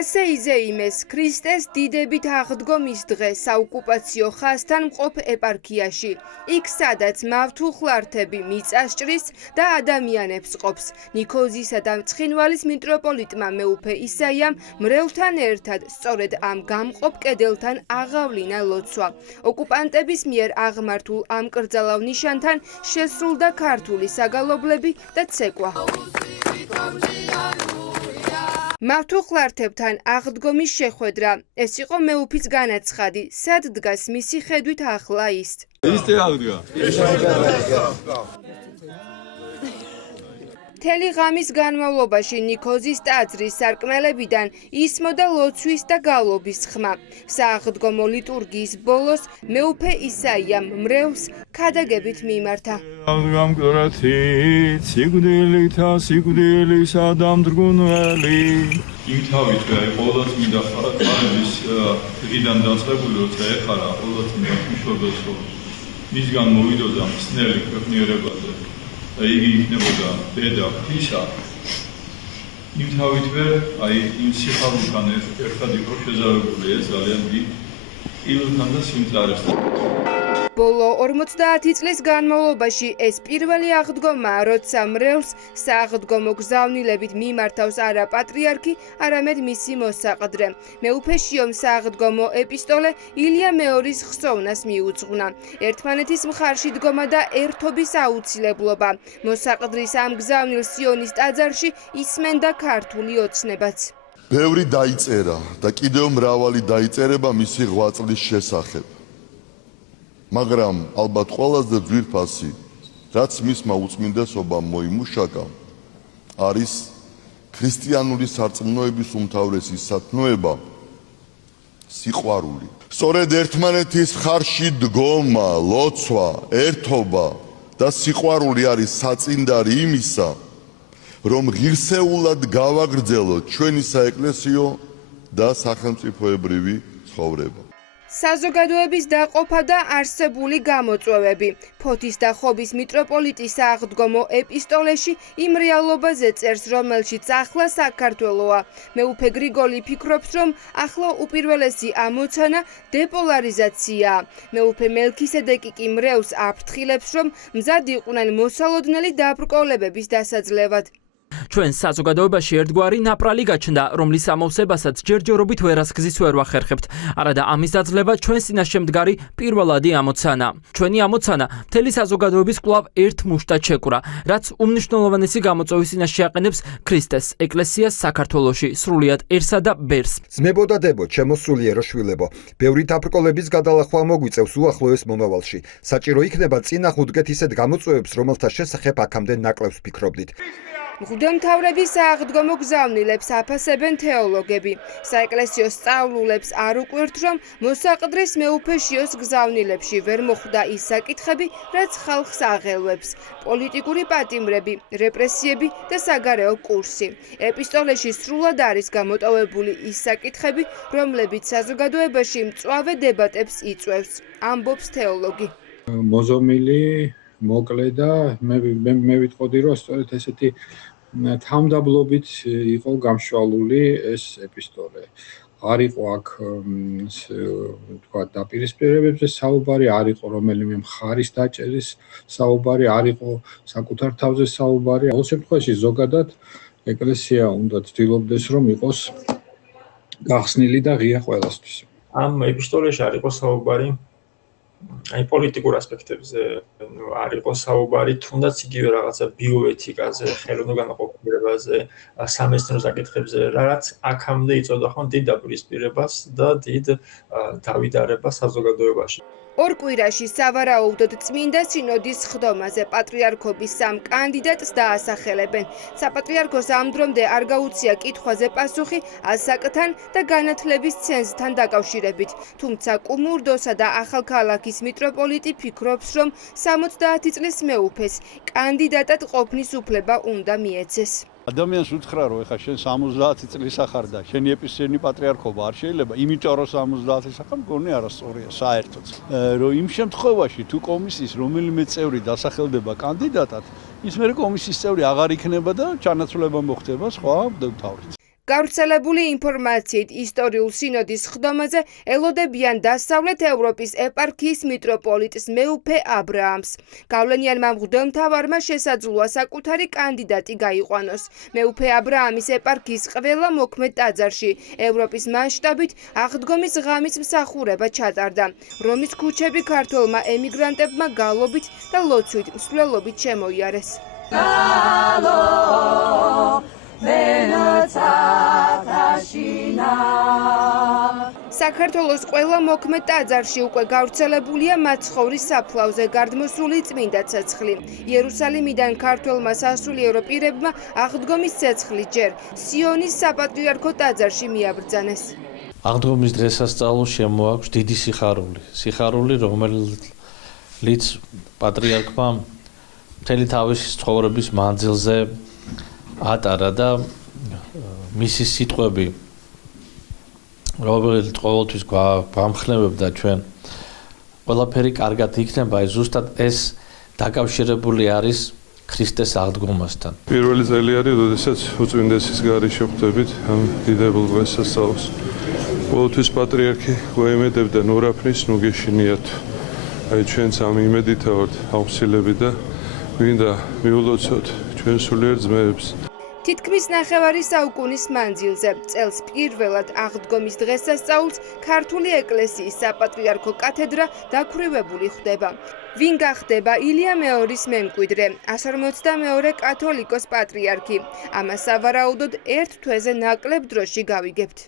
ასე იზეიმეს ქრისტეს დიდებით აღდგომის დღე საოკუპაციო ხაზთან მყოფ ეპარქიაში. იქ სადაც მავთუხლართები მიწას ჭრის და ადამიანებს ყოფს. ნიქოზისა და ცხინვალის მიტროპოლიტმა მეუფე ისაიამ მრევლთან ერთად სწორედ ამ გამყოფ კედელთან აღავლინა ლოცვა. ოკუპანტების მიერ აღმართულ ამ კრძალავ ნიშანთან შესრულდა ქართული საგალობლები და ცეკვა. მავთუხლართებთან აღდგომის შეხვედრა. ეს იყო მეუფის განაცხადი, სად დგას მისი ხედვით ახლა ის. მთელი ღამის განმავლობაში ნიქოზის ტაძრის სარკმელებიდან ისმოდა ლოცვის და გალობის ხმა. სააღდგომო ლიტურგიის ბოლოს მეუფე ისაიამ მრევლს ქადაგებით მიმართა. სიკვდილისა დამძრგუნველი იმთავითვე ყოვლადწმინდა ხარების დღიდან დაწყებული როცა ეხარა ყოვლადწმინდა მშვიდობელსო მისგან მოვიდოდა მსნელი ქვეყნიერებაზე და იგი იქნებოდა ბედა ღვთისა იმთავითვე იმ სიხარულთან ერთად იყო შეზავებული ეს ძალიან დიდ ილთან და სიმწარესთან. ბოლო 50 წლის განმავლობაში ეს პირველი აღდგომაა, როცა მრევლს სააღდგომო გზავნილებით მიმართავს არა პატრიარქი, არამედ მისი მოსაყდრე. მეუფე შიომ სააღდგომო ეპისტოლე ილია მეორის ხსოვნას მიუძღვნა. ერთმანეთის მხარში დგომა და ერთობის აუცილებლობა. მოსაყდრის ამ გზავნილ სიონის ტაძარში ისმენდა ქართული ოცნებაც. ბევრი დაიწერა და კიდევ მრავალი დაიწერება მისი ღვაწლის შესახებ. მაგრამ ალბათ ყველაზე ძვირფასი, რაც მისმა უწმინდესობამ მოიმუშაკა, არის ქრისტიანული სარწმუნოების უმთავრესი სათნოება სიყვარული. სწორედ ერთმანეთის მხარში დგომა, ლოცვა, ერთობა და სიყვარული არის საწინდარი იმისა, რომ ღირსეულად გავაგრძელოთ ჩვენი საეკლესიო და სახელმწიფოებრივი ცხოვრება. საზოგადოების დაყოფა და არსებული გამოწვევები. ფოთის და ხობის მიტროპოლიტის სააღდგომო ეპისტოლეში იმ რეალობაზე წერს, რომელშიც ახლა საქართველოა. მეუფე გრიგოლი ფიქრობს, რომ ახლა უპირველესი ამოცანა დეპოლარიზაციაა. მეუფე მელქისედეკი კი მრევლს აფრთხილებს, რომ მზად იყვნენ მოსალოდნელი დაბრკოლებების დასაძლევად. ჩვენ საზოგადოებაში ერთგვარი ნაპრალი გაჩნდა, რომლის ამოვსებასაც ჯერჯერობით ვერასგზის ვერ ვახერხებთ. არადა ამის დაძლევა ჩვენს წინაშე მდგარი პირველადი ამოცანა. ჩვენი ამოცანა მთელი საზოგადოების კვლავ ერთ მუშტად შეკვრა, რაც უმნიშვნელოვანესი გამოწვევის წინაშე აყენებს ქრისტეს ეკლესიას საქართველოში სრულიადერსა და ბერს. ძმებო და დებო, ჩემო სულიერო შვილებო, ბევრი დაბრკოლების გადალახვა მოგვიწევს უახლოეს მომავალში. საჭირო იქნება წინა ხუდგეთ ისეთ გამოწვევებს, რომელთა შესახებ აქამდე ნაკლებს ფიქრობდით. მღვდელმთავრების სააღდგომო გზავნილებს აფასებენ თეოლოგები. საეკლესიო სწავლულებს არ უკვირთ, რომ მოსაყდრის მეუფე შიოს გზავნილებში ვერ მოხვდა ის საკითხები, რაც ხალხს აღელვებს. პოლიტიკური პატიმრები, რეპრესიები და საგარეო კურსი. ეპისტოლეში სრულად არის გამოტოვებული ის საკითხები, რომლებიც საზოგადოებაში მწვავე დებატებს იწვევს, ამბობს თეოლოგი. მოზომილი მოკლე და მე ვიტყოდი, რომ სწორედ ესეთი თამდაბლობით იყო გამშვალული ეს ეპისტოლე. არ იყო აქ თქვა დაპირისპირებებზე საუბარი, არ იყო რომელიმე მხარის დაჭერის საუბარი, არ იყო საკუთარ თავზე საუბარი. ყოველ შემთხვევაში ზოგადად ეკლესია უნდა ცდილობდეს, რომ იყოს გახსნილი და ღია ყველასთვის. ამ ეპისტოლეში არ იყო საუბარი პოლიტიკურ ასპექტებზე, არ იყო საუბარი, თუნდაც იგივე რაღაცა ბიოეთიკაზე, ხელოვნურ განყოფილებაზე, სამეცნიერო საკითხებზე, რაც აქამდე იწვევდა ხოლმე დიდ დაპირისპირებას და დიდ დავიდარებას საზოგადოებაში. ორ კვირაში სავარაუდოდ წმინდა სინოდის სხდომაზე პატრიარქობის 3 კანდიდატს დაასახელებენ. საპატრიარქოს ამ დრომდე არ გაუწია კითხვაზე პასუხი ასაკთან და განათლების ცენზთან დაკავშირებით. თუმცა კუმურდოსა და ახალქალაქის მიტროპოლიტი ფიქრობს, რომ 70 წლის მეუფეს კანდიდატად ყოფნის უფლება უნდა მიეცეს. ადამიანს უთხრა რომ ეხა შენ 70 წლის ახარ და შენი ეპისცენი პატრიარქობა არ შეიძლება, იმიტომ რომ 70 წლის ახარ მგონი არასწორია საერთოდ. რომ იმ შემთხვევაში თუ კომისიის რომელიმე წევრი დასახელდება კანდიდატად, ის მერე კომისიის წევრი აღარ იქნება და ჩანაცვლება მოხდება სხვა მდევთავრით. გავრცელებული ინფორმაციით ისტორიულ სინოდის ხდომაზე ელოდებიან დასავლეთ ევროპის ეპარქიის მიტროპოლიტს მეუფე აბრაამს. გავლენიანმა მღვდელმთავარმა შესაძლოა საკუთარი კანდიდატი გაიყვანოს. მეუფე აბრაამის ეპარქიის ყველა მოქმედ ტაძარში ევროპის მასშტაბით აღდგომის ღამის მსახურება ჩატარდა, რომლის ქუჩები ქართველმა ემიგრანტებმა გალობით და ლოცვით მსვლელობით შემოიარეს. საქართველოს ყველა მოქმედ ტაძარში უკვე გავრცელებულია მაცხოვრის საფლავზე გარდმოსული წმინდა ცეცხლი. იერუსალიმიდან ქართველმა სასულიერო პირებმა აღდგომის ცეცხლი ჯერ სიონის საპატრიარქო ტაძარში მიაბრძანეს. აღდგომის დღესასწაულს შემოაქვს დიდი სიხარული, რომელიც პატრიარქმა მთელი თავისი ცხოვრების მანძილზე ატარა და მისი სიტყვები რომელიც ყოველთვის გვამხნევებდა ჩვენ ყველაფერი კარგად იქნება, ზუსტად ეს დაკავშირებული არის ქრისტეს აღდგომასთან. პირველი წელი არის, როდესაც უწმინდესის გარეშე ხვდებით ამ დიდებულ დღესასწაულს. ყოველთვის პატრიარქი გვაიმედებდა ნორაფნის ნუგეშინიათ. აი ჩვენც ამ იმედით ვართ აუხსილები და მინდა მიულოცოთ ჩვენ სულიერ ძმებს. თითქმის ნახევარი საუკუნის მანძილზე წელს პირველად აღდგომის დღესასწაულს ქართული ეკლესიის საპატრიარქო კათედრა დაქვრივებული ხვდება. ვინ გახდება ილია მეორის მემკვიდრე, 142 კათოლიკოს პატრიარქი? ამას სავარაუდოდ ერთ თვეზე ნაკლებ დროში გავიგებთ.